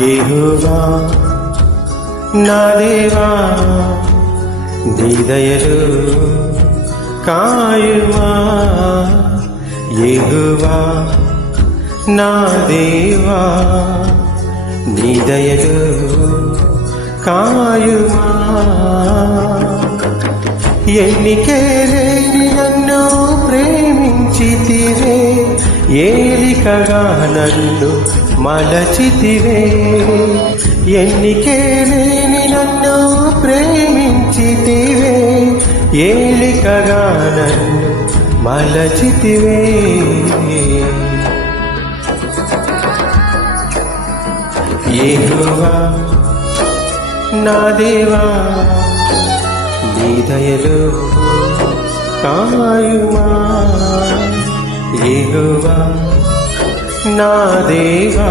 యెహోవా నా దేవా నీ దయలు కాయుమా. యెహోవా నా దేవా నీ దయలు కాయుమా. ఎన్నికే లేని నన్ను ప్రేమించితివే, ఏలికగా నన్ను మలచితివే. ఎన్నికే లేని నన్ను ప్రేమించితివే, ఏలికగా నన్ను మలచితివే. యెహోవా నా దేవా నీ దయలు కాయుమా. యెహోవా నా దేవా